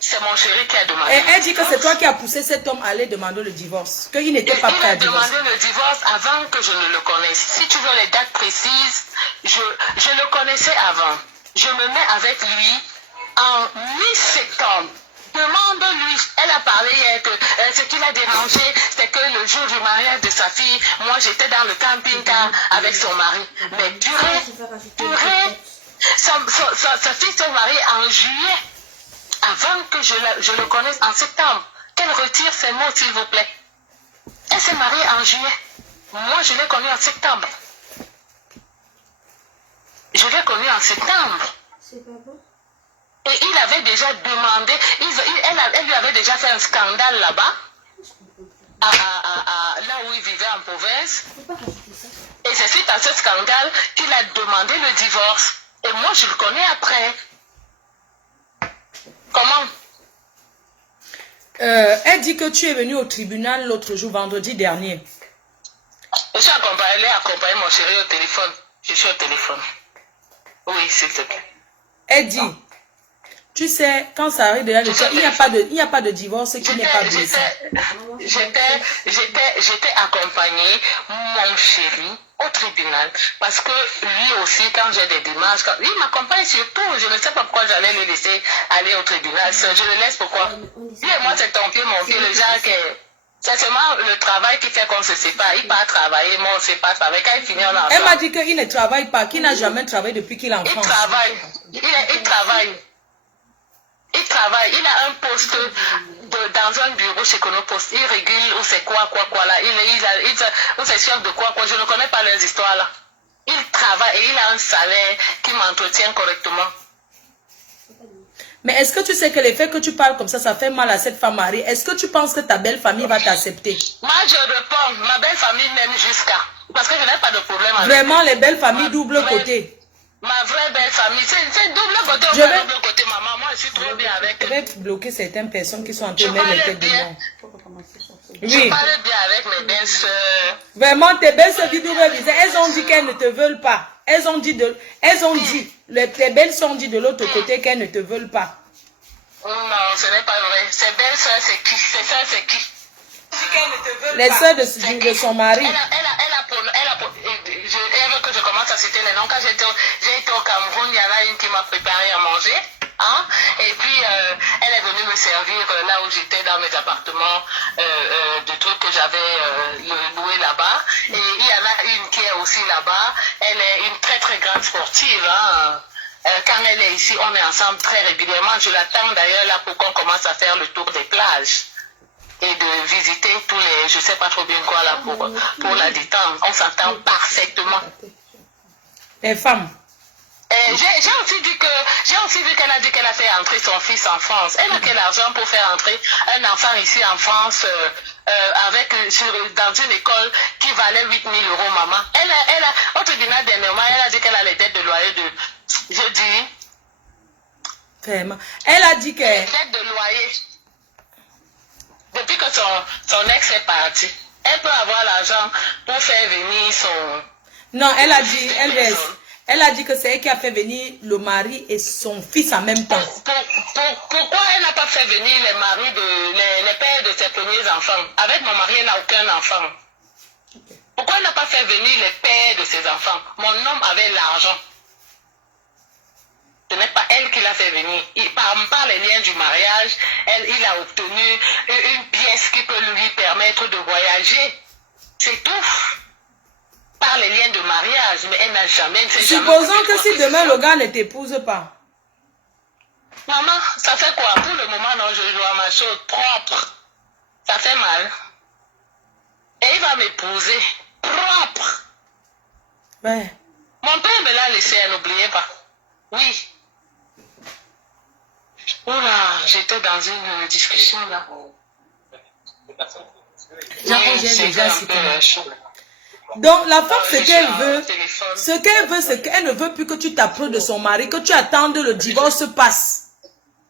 C'est mon chéri qui a demandé. Et elle dit que c'est toi qui as poussé cet homme à aller demander le divorce. Qu'il n'était pas prêt à divorcer. Il a demandé le divorce avant que je ne le connaisse. Si tu veux les dates précises, je le connaissais avant. Je me mets avec lui en mi-septembre. Demande-lui, elle a parlé hier que ce qui l'a dérangé, c'était que le jour du mariage de sa fille, moi j'étais dans le camping-car avec son mari. Mais sa fille s'est mariée en juillet, avant que je le connaisse en septembre. Qu'elle retire ses mots, s'il vous plaît. Elle s'est mariée en juillet. Moi, je l'ai connue en septembre. Je l'ai connue en septembre. C'est pas bon. Et il avait déjà demandé, elle lui avait déjà fait un scandale là-bas, là où il vivait en province. Et c'est suite à ce scandale qu'il a demandé le divorce. Et moi, je le connais après. Comment? Elle dit que tu es venu au tribunal l'autre jour, vendredi dernier. Je suis accompagné mon chéri au téléphone. Je suis au téléphone. Oui, s'il te plaît. Elle dit, tu sais, quand ça arrive de là, il n'y a pas de divorce qui n'est pas blessé. J'étais accompagnée, mon chéri, au tribunal. Parce que lui aussi, quand j'ai des démarches, il m'accompagne surtout. Je ne sais pas pourquoi j'allais le laisser aller au tribunal. Je le laisse pourquoi? Lui et moi, c'est ton pied, mon pied. Le genre que c'est seulement le travail qui fait qu'on se sépare. Il part travailler, moi on se passe avec. Quand il finit, on a. Elle m'a dit qu'il ne travaille pas, qu'il n'a jamais travaillé depuis qu'il est en France. Il travaille. Il travaille. Il travaille. Il a un poste dans un bureau chez Conopost. Il régule ou c'est quoi là. Ou c'est chef de quoi. Je ne connais pas les histoires là. Il travaille et il a un salaire qui m'entretient correctement. Mais est-ce que tu sais que le fait que tu parles comme ça fait mal à cette femme mariée? Est-ce que tu penses que ta belle famille va t'accepter? Moi, je réponds, ma belle famille m'aime jusqu'à. Parce que je n'ai pas de problème avec. Vraiment, les belles familles double côté. Ma vraie belle famille, c'est double côté ou pas double côté, maman. Moi, je suis trop bien avec. Je vais bloquer certaines personnes qui sont en train de mettre les têtes de moi. Je parle bien avec mes belles soeurs. Vraiment, tes belles soeurs qui double visage, elles ont dit qu'elles ne te veulent pas. Tes belles soeurs ont dit de l'autre côté qu'elles ne te veulent pas. Non, ce n'est pas vrai. Ces belles soeurs, c'est qui? Ces soeurs, c'est qui? Les soeurs de son mari. Elle veut que je commence à citer les noms. Quand j'ai été au Cameroun, il y en a une qui m'a préparé à manger. Hein? Et puis, elle est venue me servir là où j'étais dans mes appartements, de trucs que j'avais loués là-bas. Et il y en a une qui est aussi là-bas. Elle est une très très grande sportive. Hein? Quand elle est ici, on est ensemble très régulièrement. Je l'attends d'ailleurs là pour qu'on commence à faire le tour des plages. Et de visiter tous les, je sais pas trop bien quoi là pour la détendre. On s'entend parfaitement. Les femmes. J'ai aussi vu qu'elle a dit qu'elle a fait entrer son fils en France. Elle a quel argent pour faire entrer un enfant ici en France dans une école qui valait 8 000 €, maman. Elle a, au tribunal dernièrement, elle a dit qu'elle a les dettes de loyer Je dis. Vraiment. Elle a dit que... Dette de loyer. Depuis que son ex est parti, elle peut avoir l'argent pour faire venir son... Non, elle a dit, elle a dit que c'est elle qui a fait venir le mari et son fils en même temps. Pourquoi elle n'a pas fait venir les maris les pères de ses premiers enfants? Avec mon mari, elle n'a aucun enfant. Pourquoi elle n'a pas fait venir les pères de ses enfants? Mon homme avait l'argent. Ce n'est pas elle qui l'a fait venir. Par les liens du mariage, il a obtenu une pièce qui peut lui permettre de voyager. C'est tout. Par les liens de mariage, mais elle n'a jamais... Supposons que si demain le gars ne t'épouse pas. Maman, ça fait quoi? Pour le moment, non, je dois ma chose propre. Ça fait mal. Et il va m'épouser. Propre. Ouais. Mon père me l'a laissé, n'oubliez pas. Oui. Oula, j'étais dans une discussion là. Donc la femme, ce qu'elle veut, c'est qu'elle ne veut plus que tu t'approches de son mari, que tu attendes le divorce passe.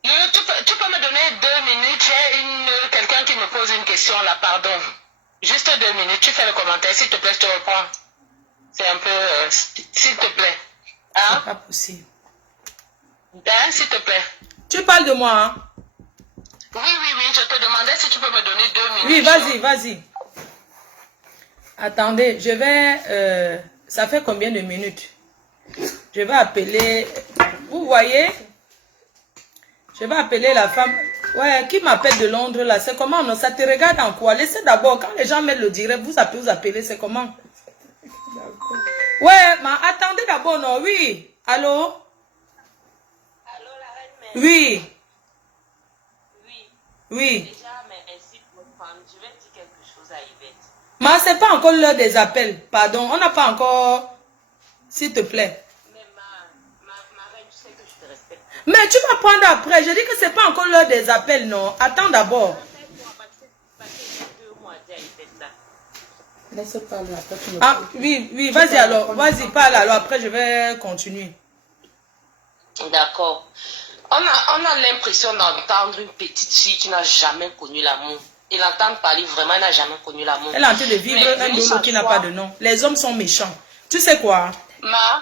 Tu peux me donner 2 minutes, j'ai quelqu'un qui me pose une question là, pardon. Juste 2 minutes, tu fais le commentaire, s'il te plaît, je te reprends. C'est un peu, s'il te plaît. Hein? C'est pas possible. Hein, s'il te plaît. Tu parles de moi, hein? Oui, je te demandais si tu peux me donner 2 minutes. Oui, vas-y. Attendez, je vais... ça fait combien de minutes? Je vais appeler... Vous voyez? Je vais appeler la femme... Ouais, qui m'appelle de Londres là? C'est comment? Non, ça te regarde en quoi? Laissez d'abord, quand les gens mettent le direct, vous appelez, c'est comment? Ouais, mais attendez d'abord, non? Oui. Allô? Allô, la reine mère? Oui. Oui. Déjà, mais ainsi pour femme, je vais dire quelque chose à Yvette. Mais c'est pas encore l'heure des appels. Pardon, on n'a pas encore... S'il te plaît. Mais ma reine, tu sais que je te respecte. Mais tu vas prendre après. Je dis que c'est pas encore l'heure des appels, non. Attends d'abord. Parce que j'ai 2 mois à Yvette là. Laisse parler après. Ah, oui, vas-y alors. Vas-y, parle alors. Après, je vais continuer. D'accord. On a l'impression d'entendre une petite fille qui n'a jamais connu l'amour. Et l'entendre parler vraiment, elle n'a jamais connu l'amour. Elle est en train de vivre un douleur qui n'a pas de nom. Les hommes sont méchants. Tu sais quoi?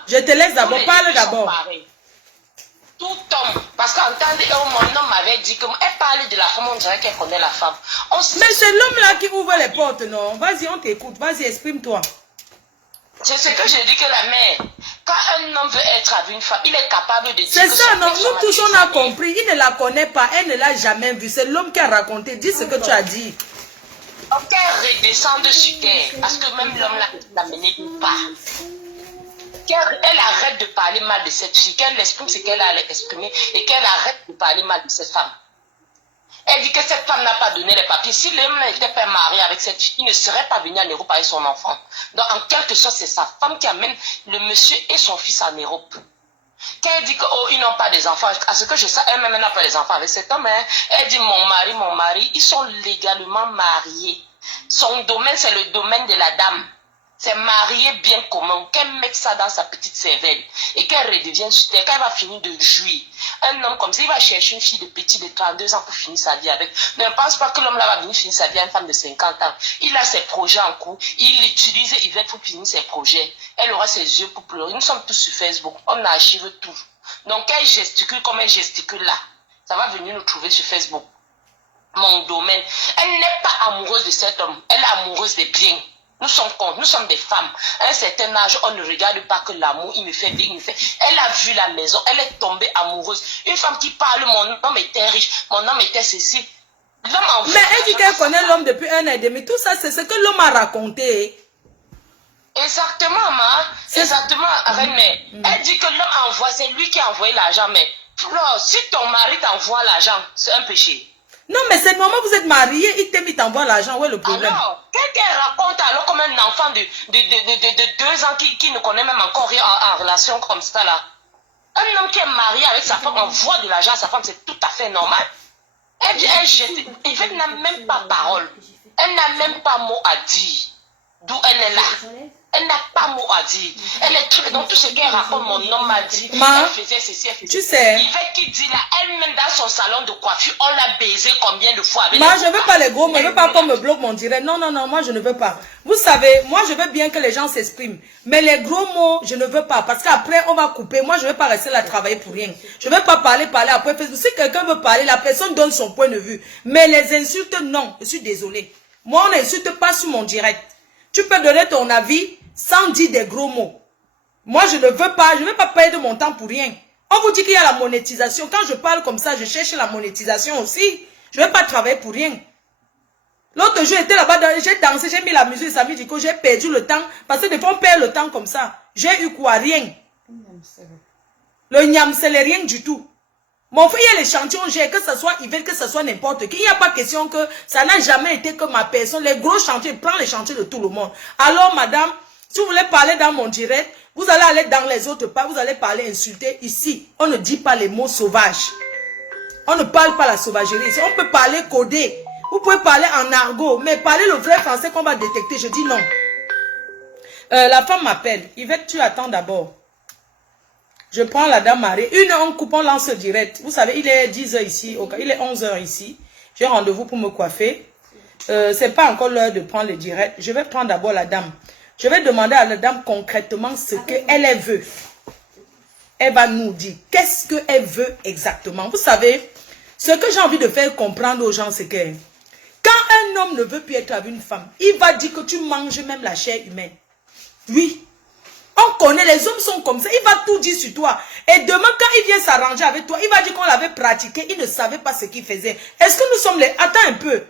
Je te laisse d'abord. Parle d'abord. Tout homme. Parce qu'entendez, mon homme m'avait dit que elle parle de la femme, on dirait qu'elle connaît la femme. Mais c'est l'homme là qui ouvre les portes, non? Vas-y, on t'écoute. Vas-y, exprime-toi. C'est ce que je dis que la mère, quand un homme veut être avec une femme, il est capable de dire. C'est ça, non? Nous tous, on a compris. Il ne la connaît pas. Elle ne l'a jamais vue. C'est l'homme qui a raconté. Dis ce que tu as dit. Qu'elle redescende sur terre. Parce que même l'homme là, ne l'amenait pas. Qu'elle arrête de parler mal de cette fille. Qu'elle exprime ce qu'elle a exprimé. Et qu'elle arrête de parler mal de cette femme. Elle dit que cette femme n'a pas donné les papiers. Si l'homme n'était pas marié avec cette fille, il ne serait pas venu en Europe avec son enfant. Donc, en quelque sorte, c'est sa femme qui amène le monsieur et son fils en Europe. Quand elle dit qu'ils n'ont pas des enfants, à ce que je sais, elle-même n'a pas des enfants avec cet homme. Hein. Elle dit, mon mari, ils sont légalement mariés. Son domaine, c'est le domaine de la dame. C'est marié bien commun. Qu'elle mette ça dans sa petite cervelle et qu'elle redevienne sur terre, qu'elle va finir de jouir. Un homme comme ça, il va chercher une fille de petit de 32 ans pour finir sa vie avec. Ne pense pas que l'homme là va venir finir sa vie avec une femme de 50 ans. Il a ses projets en cours. Il utilise Yvette pour finir ses projets. Elle aura ses yeux pour pleurer. Nous sommes tous sur Facebook. On archive tout. Donc, elle gesticule comme elle gesticule là. Ça va venir nous trouver sur Facebook. Mon domaine. Elle n'est pas amoureuse de cet homme. Elle est amoureuse des biens. Nous sommes contre, nous sommes des femmes. À un certain âge, on ne regarde pas que l'amour, il me fait bien, il me fait. Elle a vu la maison, elle est tombée amoureuse. Une femme qui parle, mon homme était riche, mon homme était ceci. Mais elle dit qu'elle connaît l'homme depuis 1 an et demi. Tout ça, c'est ce que l'homme a raconté. Exactement, exactement, mais elle dit que l'homme envoie, c'est lui qui a envoyé l'argent. Mais Flore, si ton mari t'envoie l'argent, c'est un péché. Non, mais c'est le moment où vous êtes mariés, il t'aime, il t'envoie l'argent. Où est le problème? Alors, qu'elle raconte alors comme un enfant de 2 ans qui ne connaît même encore rien en relation comme ça là. Un homme qui est marié avec sa femme envoie de l'argent à sa femme, c'est tout à fait normal. Elle dit, elle n'a même pas parole. Elle n'a même pas mot à dire. D'où elle est là. Elle n'a pas mot à dire. Elle est truc dans tout ce qu'elle raconte. Mon homme m'a dit. Elle faisait ceci, elle faisait. Tu sais. Yvette qui dit là, elle-même dans son salon de coiffure, on l'a baisé combien de fois avec Moi, je ne veux pas les gros mots. Je ne veux pas qu'on me bloque mon direct. Non, non, non, moi, je ne veux pas. Vous savez, moi, je veux bien que les gens s'expriment. Mais les gros mots, je ne veux pas. Parce qu'après, on va couper. Moi, je ne veux pas rester là travailler pour rien. Je ne veux pas parler. Après, si quelqu'un veut parler, la personne donne son point de vue. Mais les insultes, non. Je suis désolée. Moi, on n'insulte pas sur mon direct. Tu peux donner ton avis sans dire des gros mots. Moi, je ne veux pas. Je ne veux pas perdre mon temps pour rien. On vous dit qu'il y a la monétisation. Quand je parle comme ça, je cherche la monétisation aussi. Je ne vais pas travailler pour rien. L'autre jour, j'étais là-bas, j'ai dansé, j'ai mis la musique, ça me dit que j'ai perdu le temps. Parce que des fois, on perd le temps comme ça. J'ai eu quoi? Rien. Le niam, c'est rien du tout. Mon frère, il y a les chantiers, j'ai que ce soit Yvette, que ce soit n'importe qui. Il n'y a pas question que ça n'a jamais été que ma personne. Les gros chantiers, prends les chantiers de tout le monde. Alors, madame, si vous voulez parler dans mon direct, vous allez aller dans les autres pas, vous allez parler insulter. Ici, on ne dit pas les mots sauvages. On ne parle pas la sauvagerie. Ici, on peut parler codé. Vous pouvez parler en argot, mais parler le vrai français qu'on va détecter. Je dis non. La femme m'appelle. Yvette, tu attends d'abord. Je prends la dame Marie. Une heure, on coupe, on lance direct. Vous savez, il est 10 h ici. Il est 11 h ici. J'ai rendez-vous pour me coiffer. Ce n'est pas encore l'heure de prendre le direct. Je vais prendre d'abord la dame. Je vais demander à la dame concrètement ce qu'elle veut. Elle va nous dire qu'est-ce qu'elle veut exactement. Vous savez, ce que j'ai envie de faire comprendre aux gens, c'est que quand un homme ne veut plus être avec une femme, il va dire que tu manges même la chair humaine. Oui. On connaît, les hommes sont comme ça. Il va tout dire sur toi. Et demain, quand il vient s'arranger avec toi, il va dire qu'on l'avait pratiqué. Il ne savait pas ce qu'il faisait. Est-ce que nous sommes les... Attends un peu.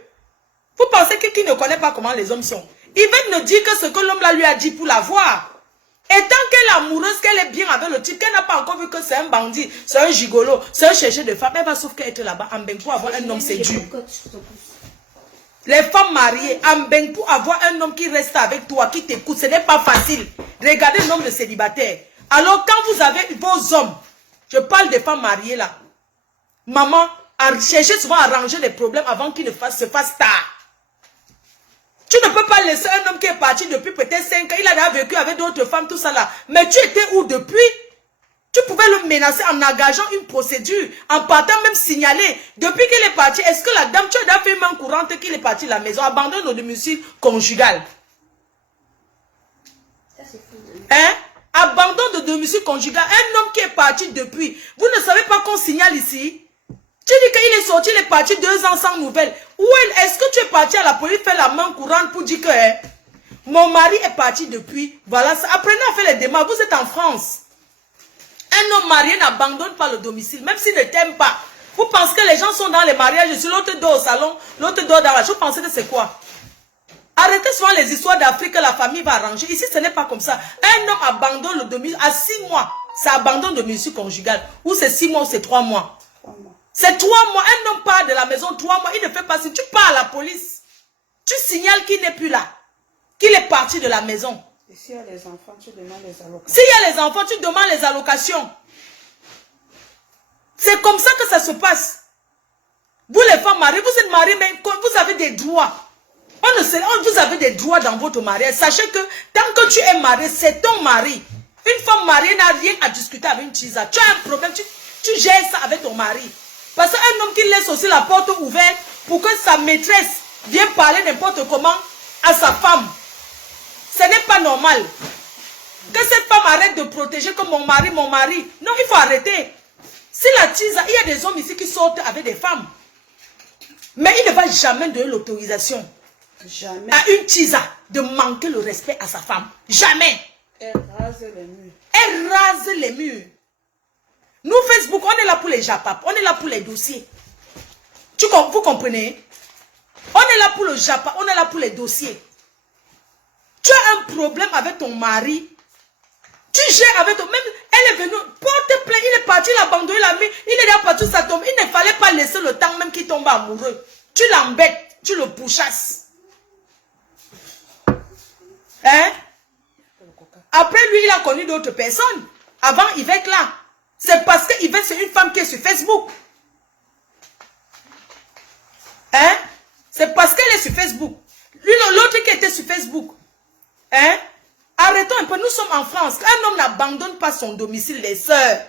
Vous pensez que qui ne connaît pas comment les hommes sont? Yvette ne dit que ce que l'homme là lui a dit pour la voir. Et tant qu'elle est amoureuse, qu'elle est bien avec le type, qu'elle n'a pas encore vu que c'est un bandit, c'est un gigolo, c'est un chercheur de femmes, elle va sauf qu'être là-bas en bain pour avoir un homme, c'est dur. Les femmes mariées, en bain pour avoir un homme qui reste avec toi, qui t'écoute, ce n'est pas facile. Regardez le nombre de célibataires. Alors quand vous avez vos hommes, je parle des femmes mariées là, maman, cherchez souvent à arranger les problèmes avant qu'ils se fassent tard. Tu ne peux pas laisser un homme qui est parti depuis peut-être 5 ans, il a déjà vécu avec d'autres femmes, tout ça là. Mais tu étais où depuis? Tu pouvais le menacer en engageant une procédure, en partant même signaler. Depuis qu'il est parti, est-ce que la dame, tu as déjà fait une main courante qu'il est parti de la maison, abandonne le domicile conjugal? Hein? Abandon de domicile conjugal. Un homme qui est parti depuis. Vous ne savez pas qu'on signale ici? Tu dis qu'il est sorti, il est parti 2 ans sans nouvelles. Où est-ce que tu es parti à la police faire la main courante pour dire que mon mari est parti depuis? Voilà ça. Apprenez à faire les démarches. Vous êtes en France. Un homme marié n'abandonne pas le domicile, même s'il ne t'aime pas. Vous pensez que les gens sont dans les mariages, si l'autre dort au salon, l'autre dort dans la chambre, vous pensez que c'est quoi? Arrêtez souvent les histoires d'Afrique que la famille va arranger. Ici, ce n'est pas comme ça. Un homme abandonne le domicile à 6 mois. Ça abandonne le domicile conjugal. Ou c'est 6 mois ou c'est 3 mois. C'est 3 mois. Un homme part de la maison 3 mois. Il ne fait pas si tu pars à la police. Tu signales qu'il n'est plus là. Qu'il est parti de la maison. Et s'il y a les enfants, tu demandes les allocations. S'il y a les enfants, tu demandes les allocations. C'est comme ça que ça se passe. Vous les femmes mariées, vous êtes mariées, mais vous avez des droits. Vous avez des droits dans votre mariage. Sachez que tant que tu es marié, c'est ton mari. Une femme mariée n'a rien à discuter avec une tisa. Tu as un problème, tu gères ça avec ton mari. Parce qu'un homme qui laisse aussi la porte ouverte pour que sa maîtresse vienne parler n'importe comment à sa femme. Ce n'est pas normal. Que cette femme arrête de protéger comme mon mari. Non, il faut arrêter. Si la tisa, il y a des hommes ici qui sortent avec des femmes. Mais il ne va jamais donner l'autorisation à une tisa de manquer le respect à sa femme. Jamais. Elle rase les murs. Elle rase les murs. Nous, Facebook, on est là pour les japap. On est là pour les dossiers. Vous comprenez? On est là pour le japap. On est là pour les dossiers. Tu as un problème avec ton mari. Tu gères avec ton... Même, elle est venue, porte plainte, il est parti, il a abandonné la main, il est là partout, ça tombe. Il ne fallait pas laisser le temps même qu'il tombe amoureux. Tu l'embêtes, tu le pourchasses. Hein? Après lui, il a connu d'autres personnes. Avant Yvette là. C'est parce que Yvette, c'est une femme qui est sur Facebook. Hein? C'est parce qu'elle est sur Facebook. Lui, l'autre qui était sur Facebook. Hein? Arrêtons un peu, nous sommes en France. Un homme n'abandonne pas son domicile, les sœurs.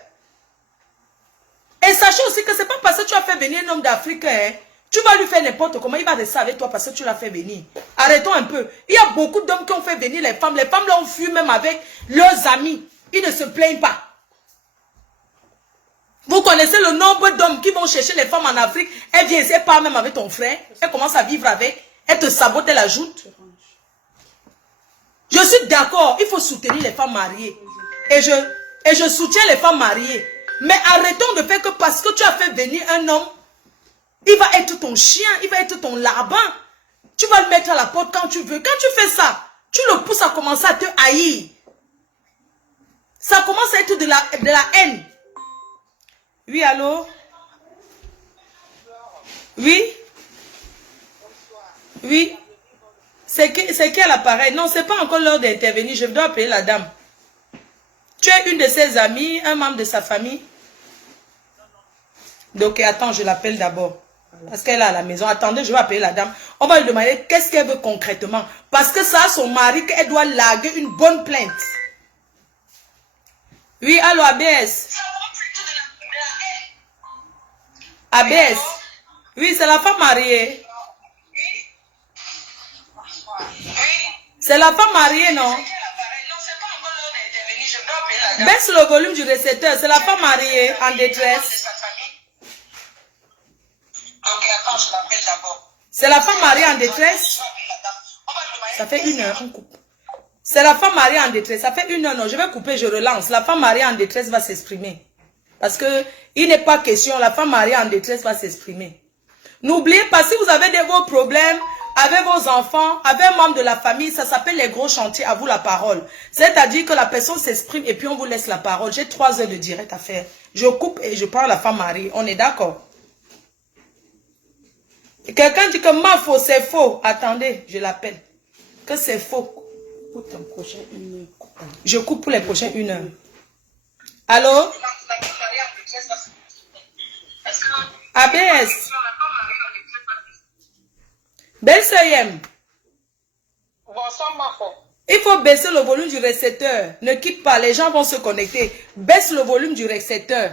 Et sachez aussi que c'est pas parce que tu as fait venir un homme d'Afrique, hein, tu vas lui faire n'importe comment, il va rester avec toi parce que tu l'as fait venir. Arrêtons un peu. Il y a beaucoup d'hommes qui ont fait venir les femmes. Les femmes l'ont fui même avec leurs amis. Ils ne se plaignent pas. Vous connaissez le nombre d'hommes qui vont chercher les femmes en Afrique. Elle vient, elle part même avec ton frère. Elle commence à vivre avec. Elle te sabote, elle ajoute. Je suis d'accord, il faut soutenir les femmes mariées. Et je soutiens les femmes mariées. Mais arrêtons de faire que parce que tu as fait venir un homme, il va être ton chien, il va être ton larbin. Tu vas le mettre à la porte quand tu veux. Quand tu fais ça, tu le pousses à commencer à te haïr. Ça commence à être de la haine. Oui, allô? Oui? Oui? C'est qui à l'appareil? Non, c'est pas encore l'heure d'intervenir. Je dois appeler la dame. Tu es une de ses amies, un membre de sa famille? Donc, attends, je l'appelle d'abord. Parce qu'elle est à la maison. Attendez, je vais appeler la dame. On va lui demander qu'est-ce qu'elle veut concrètement. Parce que ça, son mari, qu'elle doit larguer une bonne plainte. Oui, allô, ABS. ABS. Oui, c'est la femme mariée. C'est la femme mariée, non? Baisse le volume du récepteur. C'est la femme mariée en détresse. C'est la femme mariée en détresse. Ça fait 1 heure, on coupe. C'est la femme mariée en détresse. Ça fait 1 heure, non, je vais couper, je relance. La femme mariée en détresse va s'exprimer. Parce que il n'est pas question, la femme mariée en détresse va s'exprimer. N'oubliez pas, si vous avez vos problèmes avec vos enfants, avec un membre de la famille, ça s'appelle les gros chantiers, à vous la parole. C'est-à-dire que la personne s'exprime et puis on vous laisse la parole. J'ai 3 heures de direct à faire. Je coupe et je prends la femme mariée. On est d'accord? Quelqu'un dit que ma faux, c'est faux. Attendez, je l'appelle. Que c'est faux. Pour ton prochain 1 heure. Je coupe pour les prochaines 1 heure. Allô? ABS. BSEM. Il faut baisser le volume du récepteur. Ne quitte pas, les gens vont se connecter. Baisse le volume du récepteur.